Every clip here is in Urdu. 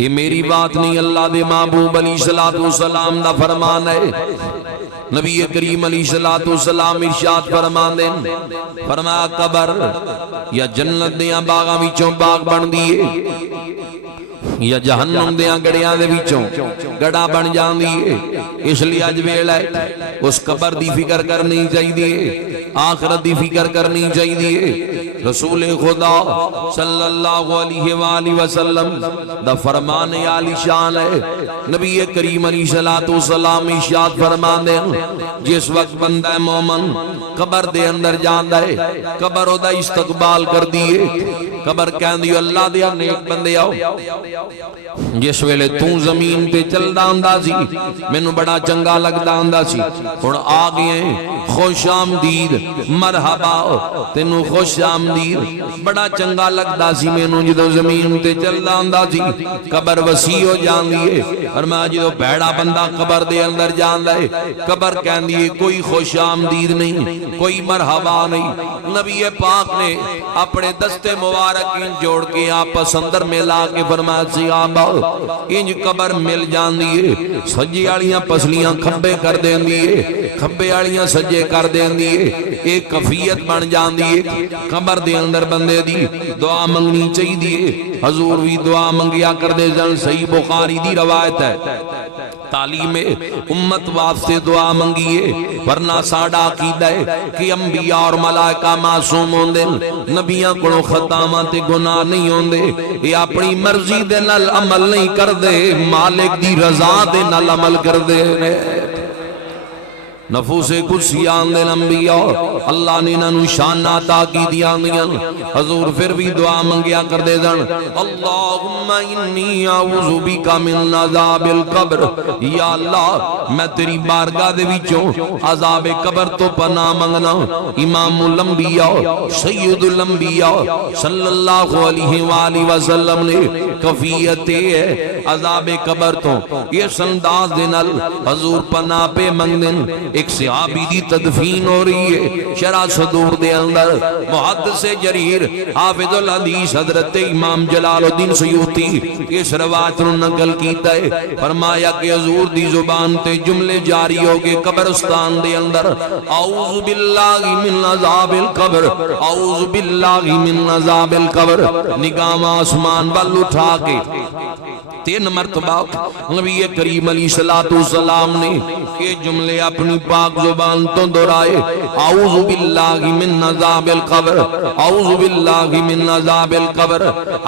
یہ میری بات نہیں، اللہ دے محبوب علیہ السلام دا فرمان ہے۔ نبی کریم علیہ السلام ارشاد فرمان دیں، فرمایا قبر یا جنت دیاں باغاں وچوں باغ بن دیئے یا جہنم دیاں گڑیاں دے وچوں گڑا بن جان دیئے۔ اس لیے اج ویلا ہے اس قبر دی فکر کرنی چاہیے، آخرت دی فکر کرنی چاہیے۔ رسول خدا صلی اللہ علیہ وآلہ وسلم دا فرمان عالی شان ہے۔ نبی کریم علیہ السلام ارشاد فرمان دیں، جس وقت بندہ مومن قبر دے اندر جاندا ہے، قبر او دا استقبال کر دیئے، قبر کہندی اللہ دیا نیک بندے آؤ۔ جس ویلے تو زمین پہ چل داندا سی مینوں بڑا چنگا لگدا ہوندا سی، ہن آ گئے خوش آمدید مرحبا تینوں خوش آمدید بڑا چنگا لگدا سی مینوں جدوں زمین تے چلدا ہوندا سی۔ قبر وسیع ہو جاندی ہے، فرمایا جدوں بھڑا بندہ قبر دے اندر جاندا ہے قبر کہندی ہے کوئی خوش آمدید نہیں، کوئی مرحبا نہیں۔ نبی پاک نے اپنے دستے مبارک جوڑ کے آپس اندر ملا کے فرمایا صحابہ انج قبر مل جاندی ہے، سجے والیاں پسلیاں کھبے کر دیندی ہے، کھبے والیاں سجے کر دیندی ہے، ایک کفیت بن جاندی ہے۔ قبر دے اندر بندے دی دعا منگنی چاہیے، حضور بھی دعا منگیا کر دے جن، صحیح بخاری دی روایت ہے۔ تعلیم امت واسطے دعا منگیے، ورنہ ساڈا عقیدہ ہے کہ انبیاء اور ملائکہ معصوم ہوندے، نبیاں کولوں خطاواں تے گناہ نہیں ہوندے، یہ اپنی مرضی دے نال عمل نہیں کردے، مالک دی رضا دے نال عمل کردے نے۔ نفوس قدسیاں دے انبیاء اللہ نے انہوں شان عطا کی دیاں دیاں، حضور پھر بھی دعا منگیا کر دے دن، اللہم انی اعوذ بک من عذاب القبر، یا اللہ میں تیری بارگاہ دے وچوں عذاب قبر تو پناہ منگنا۔ امام الانبیاء سید الانبیاء صلی اللہ علیہ وآلہ وسلم نے کفیت عذاب قبر تو اس انداز دے نال حضور پناہ پہ منگ دن۔ ایک صحابی دی تدفین ہو رہی ہے شرح صدور دے اندر، محدث جریر حافظ الحدیث حضرت امام جلال الدین سیوطی اس روایت نے نقل کیتا ہے، فرمایا کہ حضور دی زبان تے جملے جاری ہو کے قبرستان دے اندر اعوذ باللہ من عذاب القبر، اعوذ باللہ من عذاب القبر، نگاہ آسمان بل اٹھا کے 3 مرتبہ نبی کریم علیہ السلام نے یہ جملے اپنی پاک زبان تو دہرائے، اعوذ باللہ من عذاب القبر، اعوذ باللہ من عذاب القبر۔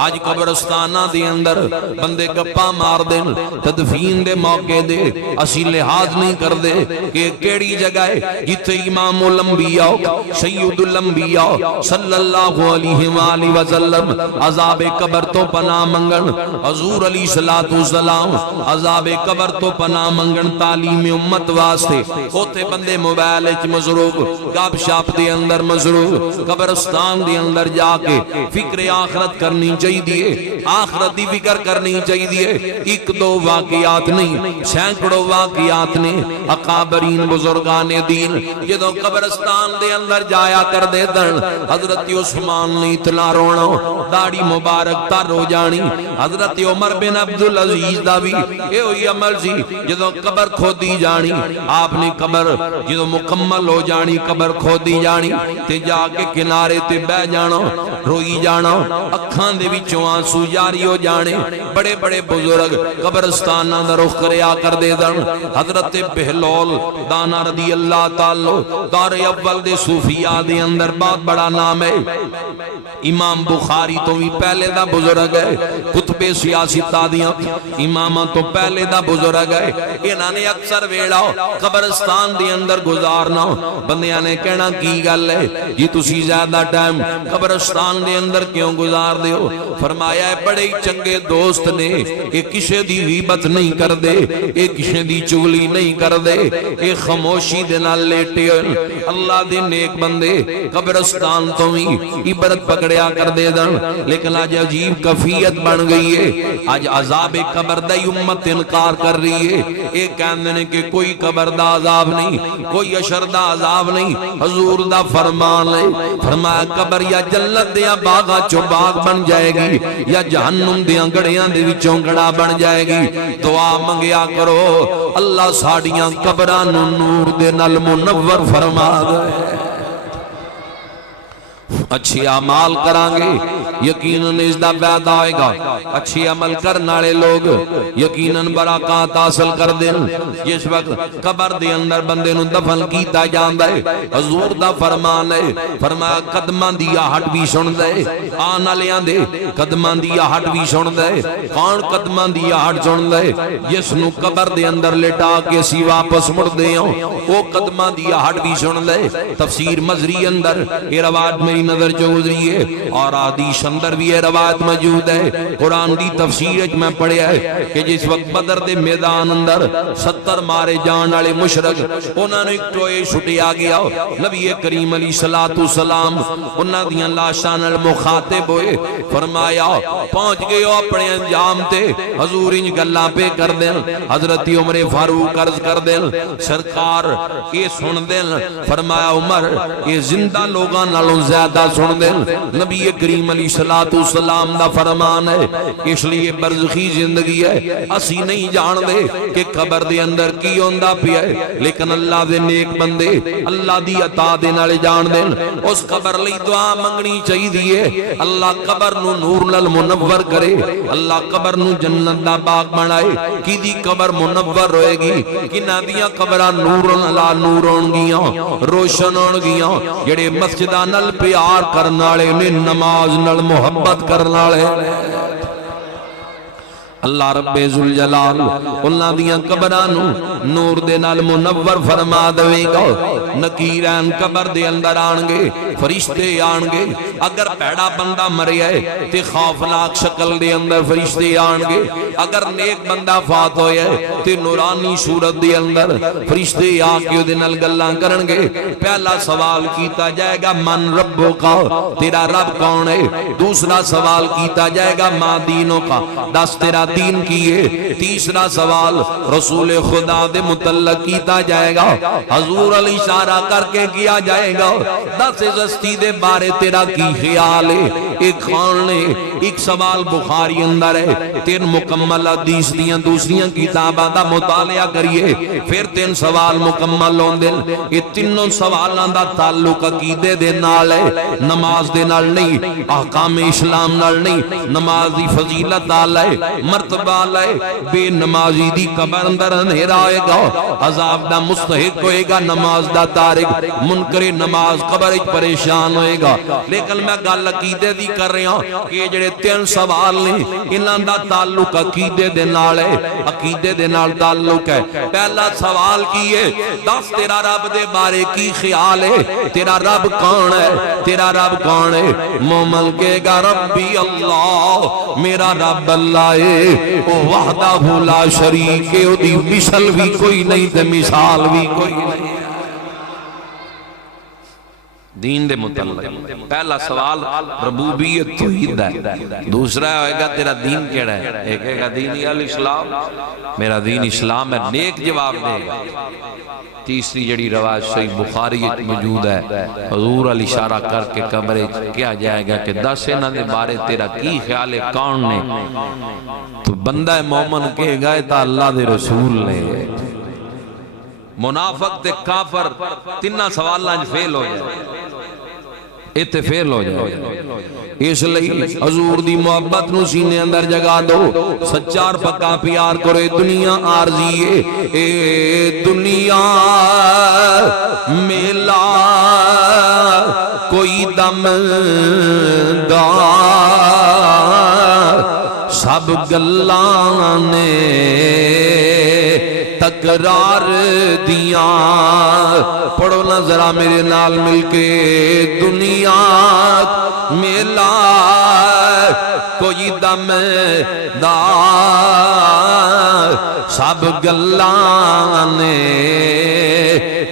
آج قبرستانہ دے اندر بندے گپا مار دین، تدفین دے موقع دے اسی لحاظ نہیں کر دے کہ کیڑی جگہ ہے جتے امام الانبیاء سید الانبیاء صلی اللہ علیہ وآلہ وسلم عذاب قبر تو پناہ منگن، حضور علیہ السلام عذاب قبر تو پناہ منگن تعلیم امت واسطے ہوتے بندے موبائل اچ مصروف، گپ شپ دے اندر مصروف، قبرستان دے اندر جا کے فکر آخرت کرنی چاہیے، آخرت دی فکر کرنی چاہیے۔ ایک دو واقعات نہیں سینکڑوں واقعات نے اکابرین بزرگان دین جدوں قبرستان دے اندر جایا کر دے دن، حضرت عثمان نے اتنا رونا داڑھی مبارک تر ہو جانی، حضرت عمر بن عبدالعزیز دا بھی اے ہوئی عمل سی، جدوں قبر کھودی جانی آپ نے قبر جدوں مکمل ہو جانی قبر کھودی جانی تے جا کے کنارے تے بہ جانا روئی جانا، اکھاں دے وچوں آنسو جاری ہو جانے۔ بڑے بڑے بزرگ قبرستانہ دا رخ کریا کر دے دن، حضرت بہلول دانا رضی اللہ تعالی دار اول دے صوفیاء دے اندر بہت بڑا نام ہے، امام بخاری تو بھی پہلے دا بزرگ ہے، کتب سیاستہ دیاں امامہ تو پہلے دا بزرگ ہے۔ انہاں نے اکثر ویڑا قبرستان دے اندر گزارنا، بندیاں نے کہنا کی گل ہے جی تسی زیادہ ٹائم قبرستان دے اندر کیوں گزار دے ہو؟ فرمایا ہے بڑے چنگے دوست نے، ایک کسے دی غیبت نہیں کر دے، ایک کسے دی چغلی نہیں کر دے، ایک خاموشی دے نال لیٹے اللہ دے نیک بندے قبرستان تو ہی عبرت پکڑیا کر دے دن۔ لیکن آج عجیب کفیت بن گئی ہے، آج عذاب قبر دی امت انکار کر رہی ہے، ایک کہنے کہ کوئی کوئی قبر دا عذاب نہیں، کوئی اشر دا عذاب نہیں۔ حضور دا فرمان ہے، فرمایا قبر یا جنت دیاں باغاں چوں باغ بن جائے گی یا جہنم دیاں گڑیاں دے وچوں گڑا بن جائے گی۔ دعا منگیا کرو اللہ ساڈیاں قبراں نوں نور دے نال منور فرما دے۔ اچھی اعمال کرانگے یقیناً اس دا پیدا ہوئے گا، اچھی عمل کرنے والے لوگ یقیناً برکات حاصل کر دیں۔ جس وقت قبر دے اندر بندے نوں دفن کیتا جاندا ہے، حضور دا فرمان ہے، فرمایا قدماں دی آہٹ بھی سن دے، آن والیاں دے قدماں دی آہٹ بھی سن دے۔ کون قدماں دی آہٹ سن دے؟ جس نوں قبر دے اندر لٹا کے اسی واپس مڑ دے ہوں وہ قدماں دی آہٹ بھی سن دے۔ تفسیر مزری اندر یہ روایت میری نظر جو گزری ہے اور حدیث اندر بھی یہ روایت موجود ہے۔ قرآن دی تفسیر میں پڑھیا ہے کہ جس وقت بدر دے میدان اندر 70 مارے جان والے مشرک انہاں نے ایک ٹوئے چھٹیا گیا، نبی کریم علیہ الصلوۃ والسلام انہاں دیاں لاشاں نال مخاطب ہوئے، فرمایا پہنچ گئے ہو اپنے انجام تے۔ حضور ان گلاں پہ کر دین، حضرت عمر فاروق عرض کر دین سرکار یہ سن دین، فرمایا عمر یہ زندہ لوگاں نالوں زیادہ سن دیں۔ نبی کریم علیہ الصلوۃ والسلام دا فرمان ہے، اس لیے برزخی زندگی ہے، اسی نہیں جان دے کہ قبر دے اندر کی ہوندا پیا ہے، لیکن اللہ دے نیک بندے اللہ دی عطا دے نال جان دیں۔ اس قبر لئی دعا منگنی چاہیے، اللہ قبر نو نور نال منور کرے، اللہ قبر نو جنت دا باغ بنائے۔ کی دی قبر منور ہوئے گی، کناں دیاں قبراں نور نال نور ہون گیاں، روشن ہون گیاں، جڑے مسجداں نال پیار کرنے والے نے، نماز نال محبت کرنے والے۔ اللہ رب ذوالجلال انہاں دیاں قبراں نوں نور دے نال منور فرما دے گا۔ نکیرین قبر دے اندر آن گے، فرشتے آن گے۔ اگر پیڑا بندہ مریا ہے تے خوفناک شکل دے اندر فرشتے آن گے، اگر نیک بندہ فات ہویا ہے تے نورانی صورت دے اندر فرشتے آ کے او دے نال گلاں کرن گے۔ پہلا سوال کیتا جائے گا من ربک، تیرا رب کون ہے؟ دوسرا سوال کیتا جائے گا ما دینک، دس تیرا دین کیے۔ تیسرا سوال رسول خدا دے متعلق کیتا جائے گا، حضور علی اشارہ کر کے کیا جائے گا دس ہستی دے بارے تیرا کی خیال ہے؟ ایک خان نے ایک سوال بخاری اندر ہے، تین مکمل حدیث دیاں دوسریاں کتاباں دا مطالعہ کریے پھر تین سوال مکمل ہوندے۔ یہ تینوں سوالاں دا تعلق عقیدے دے نال ہے، نماز دے نال نہیں، احکام اسلام نال نہیں۔ نماز دی فضیلت آل ہے، مرتبہ لائے، بے نمازی دی قبر اندر اندھیرا ہوئے گا، عذاب دا مستحق ہوئے گا، نماز دا تارک منکر نماز قبر اچ پریشان ہوئے گا۔ لیکن میں گل عقیدے دی کر رہا ہوں کہ جڑے تین سوال نہیں انہاں دا تعلق عقیدے دے نال ہے، عقیدے دے نال تعلق ہے۔ پہلا سوال کی ہے دس تیرا رب دے بارے کی خیال ہے؟ تیرا رب کون ہے؟ تیرا رب کون ہے؟ مومن کہے گا ربی اللہ، میرا رب اللہ ہے، او وحدہ لا شریک ہے، او دی مثل بھی کوئی نہیں تے مثال بھی کوئی نہیں۔ دین دے متعلق پہلا سوال ربوبیت توحید ہے، دوسرا ہوئے گا تیرا دین کیڑا ہے؟ ایک ہے گا دینی الاسلام، میرا دین اسلام ہے، نیک جواب دے گا۔ تیسری جڑی روایت صحیح بخاری موجود ہے، حضور علی اشارہ کر کے قبر کیا جائے گا کہ دس انہاں دے بارے تیرا کی خیال ہے کون نے؟ تو بندہ مومن کہے گا تا اللہ دے رسول نے۔ منافق تے کافر تینہ سوالاں فیل ہو جائے، ایتے فیل ہو جائے۔ اس لئی حضور دی محبت نو سینے اندر جگا دو، سچار پکا پیار کرے۔ دنیا عارضی ہے، اے دنیا میلا کوئی دم دار، سب گلاں نے تکرار دیاں۔ پڑھو نا ذرا میرے نال مل کے، دنیا میلا کوئی دم دار، سب گلاں نے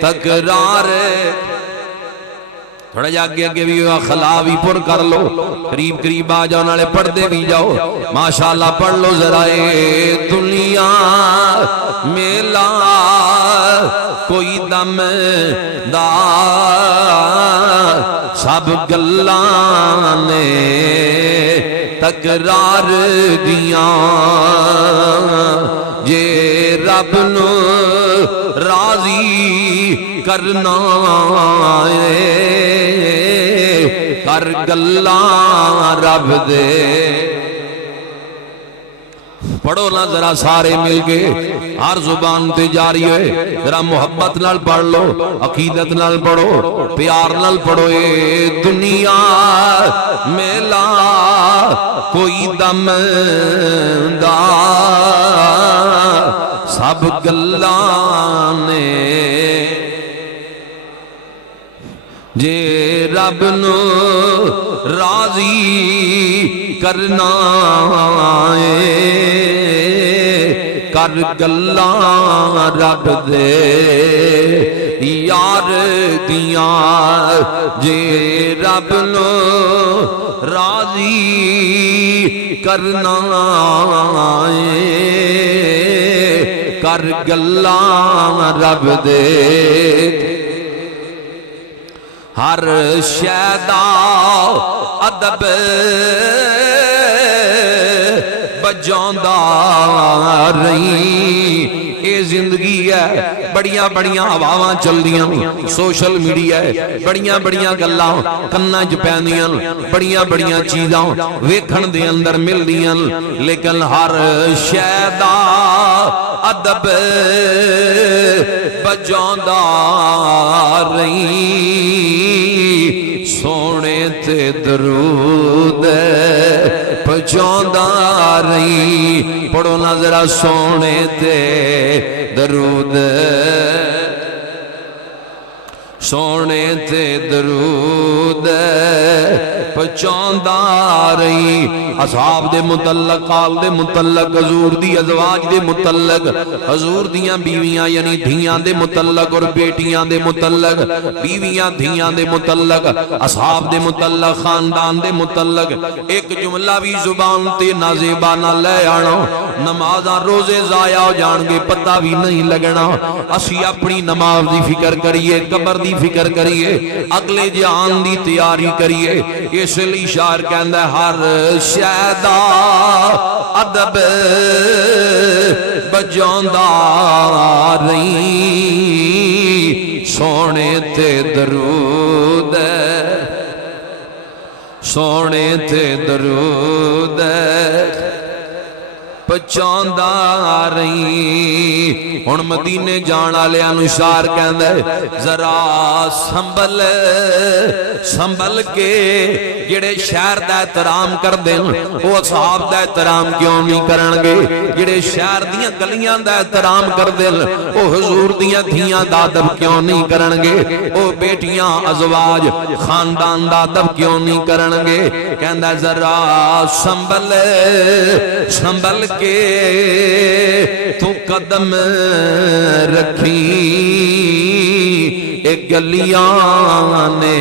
تکرار۔ تھوڑا جا کے بھی خلا بھی پر کر لو، قریب قریب آ جاؤ، نالے پڑھتے بھی جاؤ، ماشاءاللہ پڑھ لو ذرا۔ دنیا میلا دم دا سب گلاں نے تکرار دیاں جے رب نو راضی کرنا کر گلاں رب دے پڑھو نا ذرا سارے مل کے ہر زبان تے جاری ہوئے ذرا محبت نال پڑھ لو عقیدت نال پڑھو پیار نال پڑھو اے دنیا میلا کوئی دم دا سب گلاں نے جے رب نو راضی کرنا کر گلاں رب دے یار دیاں جے رب نو راضی کرنا کر گلاں رب دے ہر شیدا ادب بجاندہ رہی اے زندگی ہے بڑیاں بڑیاں ہواواں چل دیاں سوشل میڈیا ہے بڑیاں گلاں کناں چ پیندیاں بڑیاں چیزاں ویکھن دے اندر مل دیاں لیکن ہر شے دا ادب بجاندہ رہی سونے تے درود پہنچاندہ رہی پڑھو نا ذرا سونے تے درود سونے تے درود پہنچاندہ رہی اصحاب دے متعلق آل دے متعلق حضور دی ازواج دے متعلق حضور دیاں بیویاں یعنی دھیاں دے متعلق اور بیٹیاں دے متعلق بیویاں دھیاں دے متعلق اصحاب دے متعلق خاندان دے متعلق ایک جملہ بھی زبان تے نازیبہ نہ لے آنا نمازاں روزے ضائع ہو جان گے پتہ بھی نہیں لگنا اسی اپنی نماز دی فکر کریے قبر دی فکر کریے اگلے جہان دی تیاری کریے اس لیے شاعر کہندا ہے ہر شے دا ادب بجاندہ رہی سونے تے درود سونے تے درود پہنچاندہ رہی ہن مدینے جان والیاں نوں شاعر کہندا ہے ذرا سنبھل کے جڑے شہر دا احترام کردے او اصحاب دا احترام کیوں نہیں کرن گے جڑے شہر دیاں گلیاں دا احترام کردے او حضور دیاں دھیاں دا ادب کیوں نہیں کرن گے او بیٹیاں ازواج خاندان دا ادب کیوں نہیں کرن گے کہندا ذرا سنبھل کے تو قدم رکھی ایک گلیاں نے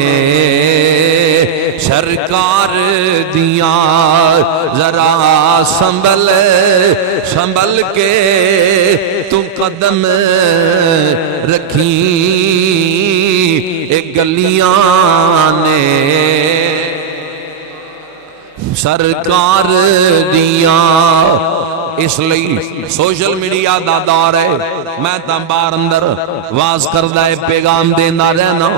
سرکار دیاں ذرا سنبھل کے تو قدم رکھی ایک گلیاں نے سرکار دیاں اس لئی سوشل میڈیا دا دور ہے میں تاں بار اندر واز کردہ پیغام دینا رہنا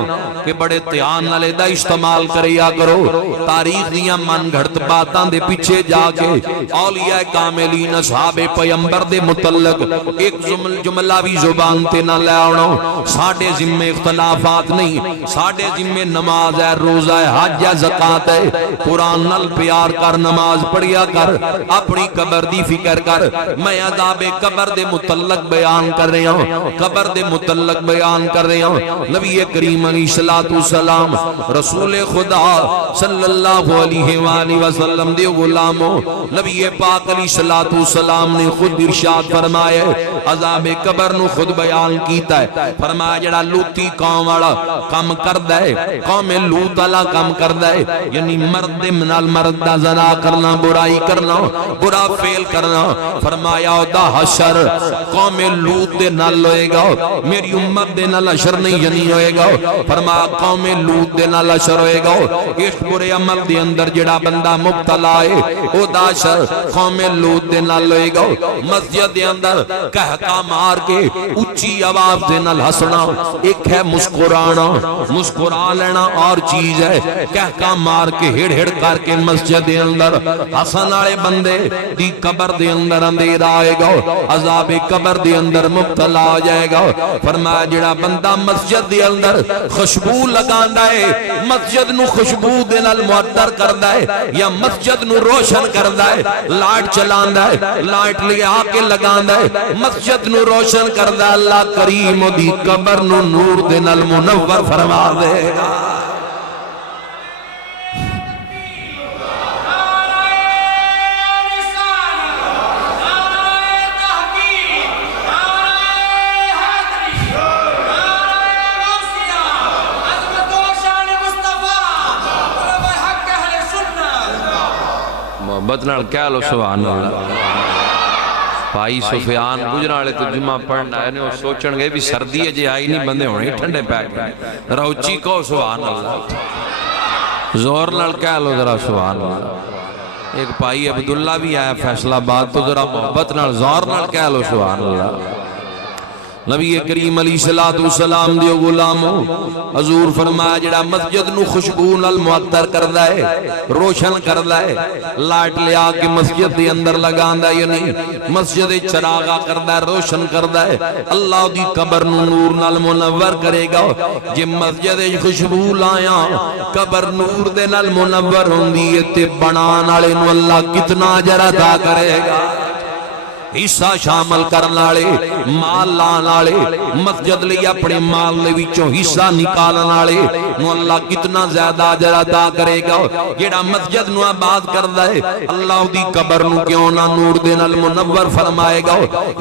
کہ بڑے دھیان نال دا استعمال کریا کرو تاریخ دیاں من گھڑت باتاں دے پیچھے جا کے اولیاء کاملین اصحاب پیغمبر دے متعلق ایک جملہ بھی زبان تے نہ لے آنا ساڑھے ذمہ اختلافات نہیں ساڑھے ذمہ نماز ہے روزہ ہے حج ہے زکاة ہے قرآن نال پیار کر نماز پڑھیا کر اپنی قبر دی فکر کر میں عذاب قبر دے متعلق بیان کر رہا ہوں قبر دے متعلق بیان کر رہا ہوں نبی کریم علیہ السلام رسول خدا صلی اللہ علیہ وآلہ وسلم دے غلاموں نبی پاک علیہ السلام نے خود ارشاد فرمایا عذاب قبر نو خود بیان کیتا ہے فرمایا جڑا لوتی قوم والا کم کردا ہے قوم لوط والا کم کردا ہے یعنی مرد منال مرد دا زنا کرنا برائی کرنا برا فعل کرنا فرمایا دا حشر قوم لوط دے نال ہوئے گا، میری امت دے نال حشر نہیں ہوئے گا۔ فرمایا قوم لوط دے نال حشر ہوئے گا، اس برے عمل دے اندر جڑا بندہ مبتلا ہے او دا حشر قوم لوط دے نال ہوئے گا۔ مسجد دے اندر کہکا مار کے اچھی آواز دے نال ہسنا ایک ہے مسکرانا، مسکرا لینا اور چیز ہے کہکا مار کے ہڑ ہڑ کر کے مسجد دے اندر ہسن والے بندے دی قبر دے اندر اندھیرا آئے گا، عذاب قبر دے اندر مبتلا ہو جائے گا۔ فرمایا جڑا بندہ مسجد دے اندر خوشبو لگاندا ہے، مسجد نو خوشبو دے نال معطر کردا ہے یا مسجد نو روشن کردا ہے، لائٹ چلاندا ہے، لائٹ لے آ کے لگاندا ہے، مسجد نو روشن کردا ہے، اللہ کریم دی قبر نو نور دے نال منور فرما دے گا۔ محبت نال کہہ لو سبحان اللہ۔ بھائی سفیان گجران والے تو جمعہ پڑھنا ہے وہ سوچن گئے بھی سردی ہے جے آئی نہیں بندے ہونے ٹھنڈے پہ گئے، روچی کو سبحان اللہ، زور نال کہہ لو ذرا سبحان اللہ۔ ایک بھائی عبداللہ بھی آیا فیصلہ بات، تو ذرا محبت نال زور نال کہہ لو سبحان اللہ۔ نبی کریم علیہ السلام دیو غلامو حضور فرمایا جڑا مسجد نو خوشبو نال معطر کردا ہے، روشن کردا ہے، لائٹ لے آ کے مسجد دے اندر لگاندا ہے یا نہیں، مسجد چراغا کردا ہے، روشن کردا ہے، اللہ دی قبر نو نور نال منور کرے گا۔ جے مسجد خوشبو لایا قبر نور دے نال منور ہوندی ہے تے بنان والے نو اللہ کتنا اجر عطا کرے گا۔ حصہ شامل کرنا لے، مال لانا لے، مسجد لئی اپنے مال لے وچوں حصہ نکالنا لے، نو اللہ کتنا زیادہ اجر عطا کرے گا۔ جیڑا مسجد نو آباد کردا ہے اللہ دی قبر نو کیوں نہ نور دے نال منور فرمائے گا۔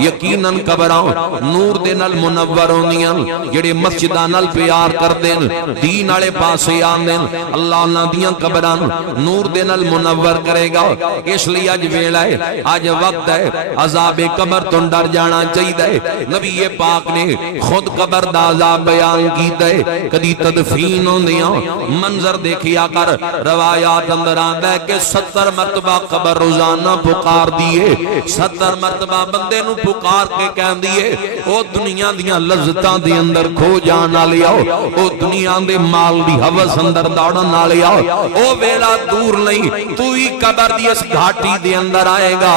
یقیناً قبراں نور دے نال منور ہوندیاں، جڑے مسجداں نال پیار کردے دین والے پاسے آندے اللہ انہاں دیاں قبراں نور دے نال منور کرے گا۔ اس لیے اج ویلا ہے، اج وقت ہے، عذاب قبر تو ڈر جانا چاہیے۔ نبی پاک نے خود قبر دا عذاب بیان کیتا ہے، کدی تدفین ہوندیاں منظر دیکھیا کر، روایات اندر آندا ہے کہ 70 مرتبہ قبر روزانہ پکار دیئے، 70 مرتبہ بندے نو پکار کے کہن دیئے او دنیا دیاں لذتاں دے اندر کھو جانا لیا، او دنیا دے مال دی حوث اندر دوڑنا لیا، او ویلا دور نہیں تو ہی قبر دی اس گھاٹی دے اندر آئے گا۔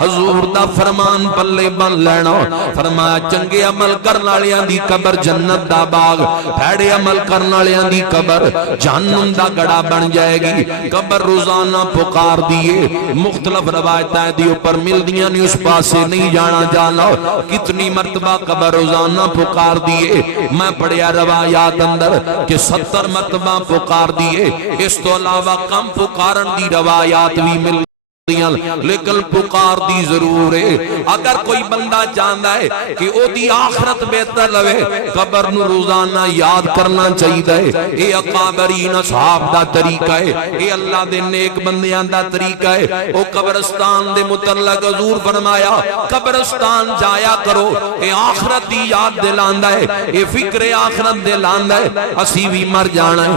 حضور دا فرمان پلے بن لینا، فرمایا چنگے عمل کرن والیاں دی قبر جنت دا باغ، بھڑے عمل کرن والیاں دی قبر جہنم دا گڑا بن جائے گی۔ قبر روزانہ پکار دیے، مختلف روایتیں دی اوپر ملدیاں نہیں، اس پاسے نہیں جانا جانا، کتنی مرتبہ قبر روزانہ پکار دیے۔ میں پڑھیا روایات اندر کہ 70 مرتبہ پکار دیے، اس تو علاوہ کم پکارن دی روایات بھی مل لیکن پکار دی ضرور ہے۔ اگر کوئی بندہ چاہتا ہے کہ او دی آخرت بہتر لوے، قبر نو روزانہ یاد کرنا چاہیے۔ اے اکابرین اصحاب دا طریقہ ہے، اے اللہ دے نیک بندیاں دا طریقہ ہے۔ او قبرستان دے متعلق حضور فرمایا قبرستان جایا کرو، اے آخرت دی یاد دلاندا ہے، اے فکر آخرت دلاندا ہے۔ اسی بھی مر جانا ہے،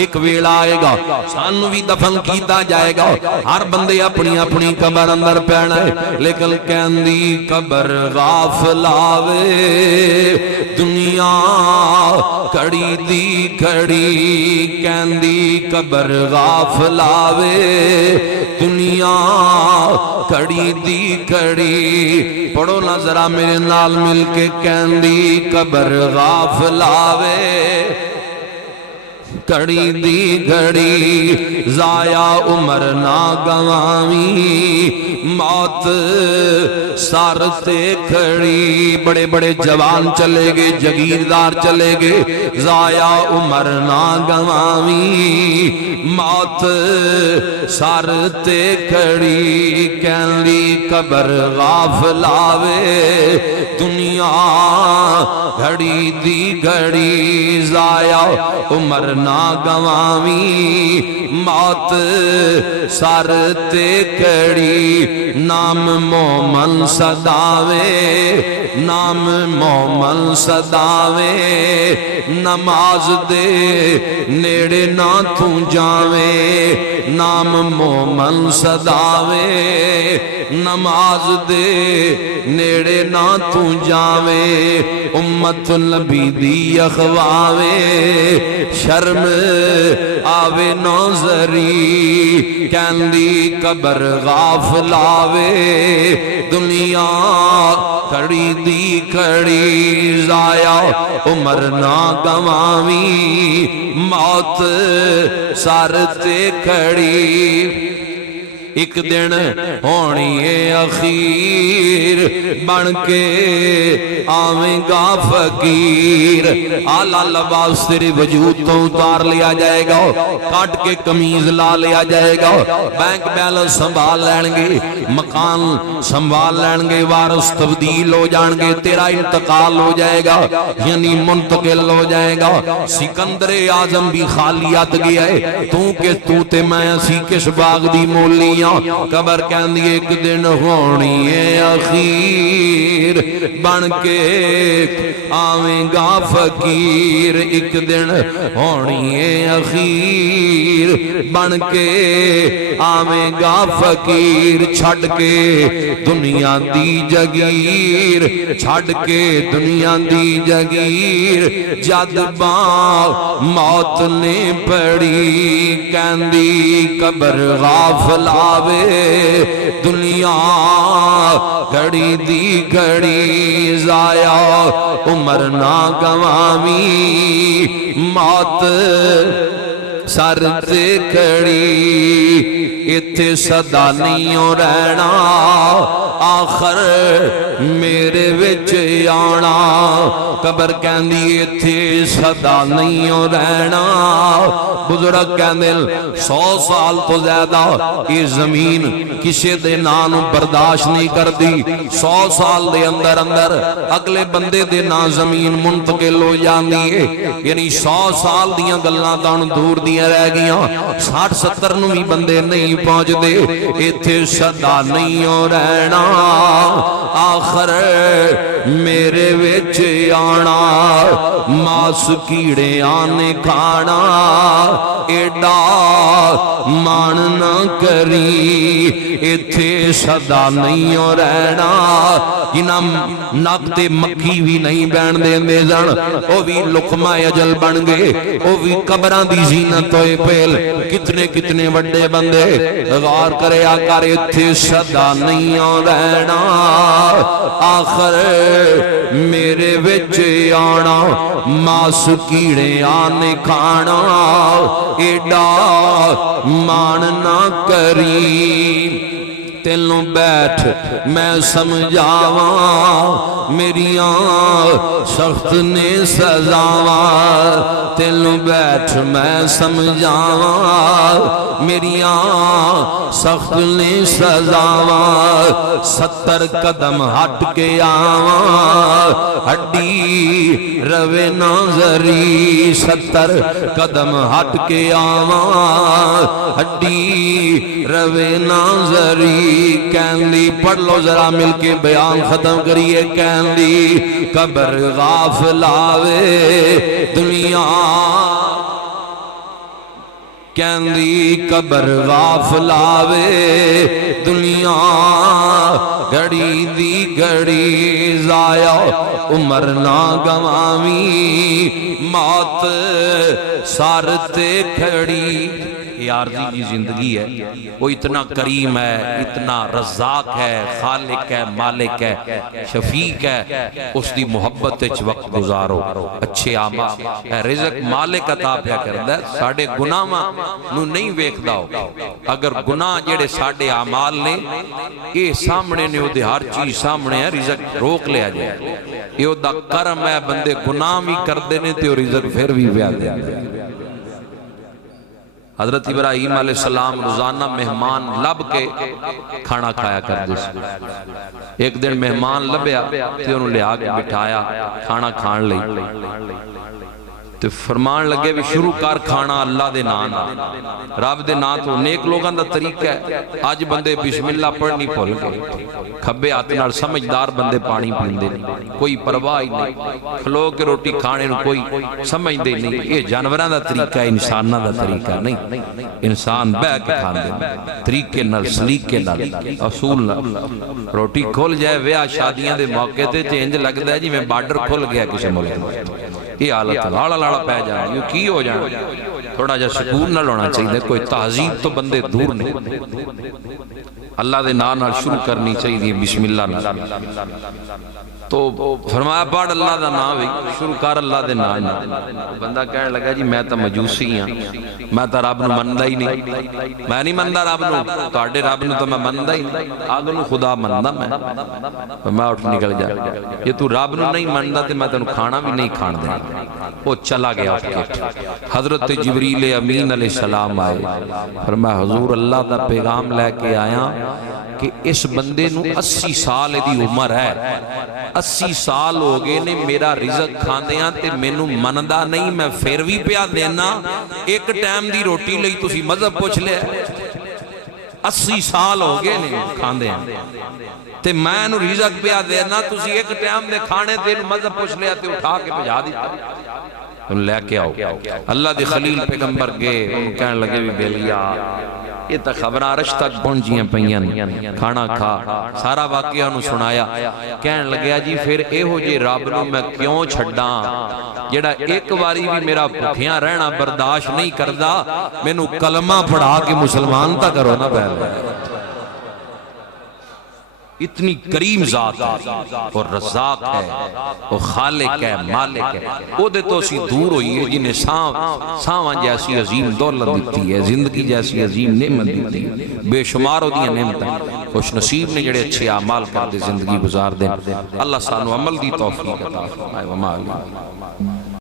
ایک ویلا آئے گا سانو بھی دفن کیتا جائے گا، ہر بندے اپنی اپنی قبر اندر پینا ہے، لیکن کہندی قبر غافل آوے دنیا کڑی دی کڑی، کہندی قبر غافل آوے دنیا کڑی دی کڑی۔ پڑھو نا ذرا میرے نال مل کے، کہندی قبر غافل آوے کڑی دی گھڑی، ضائع عمر نہ گوامی، موت سر تے کھڑی بڑے بڑے جوان چلے گئے جگیردار چلے گئے ضائع عمر نہ گواویں موت سر تے کھڑی کہندی قبر غافل آوے دنیا گھڑی دی گھڑی ضائع عمر نہ گواویں موت سر تے کھڑی نام مومن صداوے نام مومن صداوے نماز دے نیڑے نہ تو جاوے نام مومن صداوے نماز دے نیڑے نہ تو جاوے امت نبی دی اخواوے شرم آوے نوزری کہندی قبر غافل آوے دنیا کھڑی دی کھڑی ضائع عمر نہ گواویں موت سر تے کھڑی ایک دن ہونی ہے اخیر بن کے آویں گا فقیر آلہ لباس تیرے وجود تو اتار لیا جائے گا کاٹ کے قمیض لا لیا جائے گا بینک بیلنس سنبھال لین گے مکان سنبھال لین گے وارث تبدیل ہو جان گے تیرا انتقال ہو جائے گا یعنی منتقل ہو جائے گا سکندر اعظم بھی خالیات گیا ہے تو کہ تو تے میں اسی کس باغ دی مولی قبر کہندی ایک دن ہونی ہے اخیر بن کے آویں گا فقیر ایک دن ہونی ہے اخیر بن کے آویں گا فقیر چھڑ کے دنیا دی جگیر چھڑ کے دنیا دی جگیر جد باں موت نے پڑی کہندی قبر غافل آوے دنیا گھڑی دی گھڑی ضائع عمر نہ گواویں موت سر تے کھڑی ایتھے صدا نہیں رہنا آخر میرے وچ آنا قبر کہندی ایتھے صدا نہیں رہنا بزرگ کہندے 100 سال تو زیادہ یہ زمین کسی دے نام برداشت نہیں کردی 100 سال دے اندر اندر اگلے بندے دے نا زمین منتقل ہو جاندی ہے یعنی 100 سال دیاں گلاں تان دور دیاں رہ گیاں 60-70 نو بھی بندے نہیں پہنچ دے ایتھے صدا نہیں رہنا آخر میرے وچ آنا ماس کیڑے آنے کھانا ایڈا مان نہ کری ایتھے صدا نہیں رہنا جنہاں ناکتے مکھی بھی نہیں بین دے میزن او بھی لقمہ اجل بن گئے او بھی قبران دی زینت ہوئے پہل کتنے کتنے وڈے بندے غار کرے آکار ایتھے صدا نہیں رہنا آخر میرے وچ آنا ماس کیڑے آنے کھانا ایڈا مان نہ کری تیلوں بیٹھ میں سمجھاواں میریاں سخت نے سزاواں تیلوں بیٹھ میں سمجھاواں میریاں سخت نے سزاواں 70 قدم ہٹ کے آواں ہڈی روے ناظری 70 قدم ہٹ کے آواں ہڈی روے ناظری کہندی پڑھ لو ذرا مل کے بیان ختم کریے کہندی قبر غافل آوے دنیا کہندی قبر غافل آوے دنیا گھڑی دی گھڑی ضائع عمر نہ گواویں موت سر تے کھڑی یہ عارضی کی زندگی ہے، وہ اتنا کریم ہے، اتنا رزاق ہے، خالق ہے، مالک ہے، شفیق ہے، اس دی محبت وچ وقت گزارو، اچھے اعمال رزق مالک عطا پیا کردا ہے، ساڈے گناہاں نو نہیں ویکھدا ہو، اگر گناہ جڑے ساڈے اعمال نے یہ سامنے نے، وہ ہر چیز سامنے ہے، رزق روک لیا جائے، یہ دا کرم ہے، بندے گناہ بھی کردے نے تے رزق پھر بھی پیا دے۔ حضرت ابراہیم علیہ السلام روزانہ مہمان لب کے کھانا کھایا کرتے سے، ایک دن مہمان لبیا تے انہوں لے آگے بٹھایا کھانا کھان لئی، تو فرمان لگے بھی شروع کر کھانا اللہ دے نام، رب دے نام تو نیک لوگاں دا طریقہ ہے، آج بندے بسم اللہ پڑھنی بھول گئے، کھبے ہاتھ نال سمجھدار بندے پانی پیندے نہیں، کوئی پرواہ نہیں، کھلو کے روٹی کھانے نو کوئی سمجھدے نہیں، یہ جانوراں دا طریقہ ہے، انساناں دا طریقہ نہیں، انسان بہ کے کھاندے طریقے نال سلیقے نال اصول نال، روٹی کھل جائے ویاہ شادیاں دے موقع تے چینج لگدا ہے جی میں بارڈر کھل گیا کسی ملک میں، یہ حالت لاڑا لاڑا پہ جانا، یہ کی ہو جانا، تھوڑا جا سکون نہ ہونا چاہیے، کوئی تہذیب تو بندے دور نہیں، اللہ دے نام شروع کرنی چاہیے، بسم اللہ نال، تو فرمایا پڑھ اللہ دا نام بھی شروع کر اللہ دے نام، بندہ کہنے لگا جی میں تو مجوسی ہاں، میں تو رب نو مندا ہی نہیں، میں نہیں مندا رب نو، تہاڈے رب نو تو میں مندا ہی نہیں، آگ نو خدا مندا میں اٹھ نکل جا، یہ تو رب نو نہیں مندا تے میں تینوں کھانا بھی نہیں کھان دینا، وہ چلا گیا اٹھ کے، حضرت جبریل امین علیہ السلام آئے، فرمایا حضور اللہ دا پیغام لے کے آیا کہ اس بندے نو 80 سال دی عمر ہے، 80 سال ہو گئے نے میرا رزق کھاندیاں تے مینوں مندا نہیں، میں پھر بھی پیا دینا، ایک ٹائم دی روٹی لئی تسی مذہب پوچھ لیا، 80 سال ہو گئے نے کھاندیاں تے میں نو رزق پیا دینا، تسی ایک ٹائم دے کھانے تے مذہب پوچھ لیا تے اٹھا کے بھجا دیتا، انہوں لے کے آؤ، اللہ دی خلیل پیغمبر گئے، انہوں کہنے لگے بھی بیلیا، یہ تا خبرہ عرش تک پہنچیاں پہیاں، کھانا کھا، سارا واقعہ انہوں سنایا، کہنے لگیا جی پھر اے ہو جے رب نو میں کیوں چھڑاں، جڑا ایک باری بھی میرا بھوکیاں رہنا برداشت نہیں کردا، میں نو کلمہ پڑھا کے مسلمان تا کرو نا پہلے، اتنی کریم ذات ہے، اور رزاق ہے، اور خالق ہے، مالک ہے، وہ دے تو اسی دور ہوئی ہے جنہیں ساوان جیسی عظیم دولت دیتی ہے، زندگی جیسی عظیم نعمت دیتی ہے، بے شمار ہو دیا نعمت ہے، خوش نصیب نے جڑے اچھے اعمال کر دے زندگی گزار دے، اللہ سانو عمل دی توفیق عطا فرمائے، وما علیہ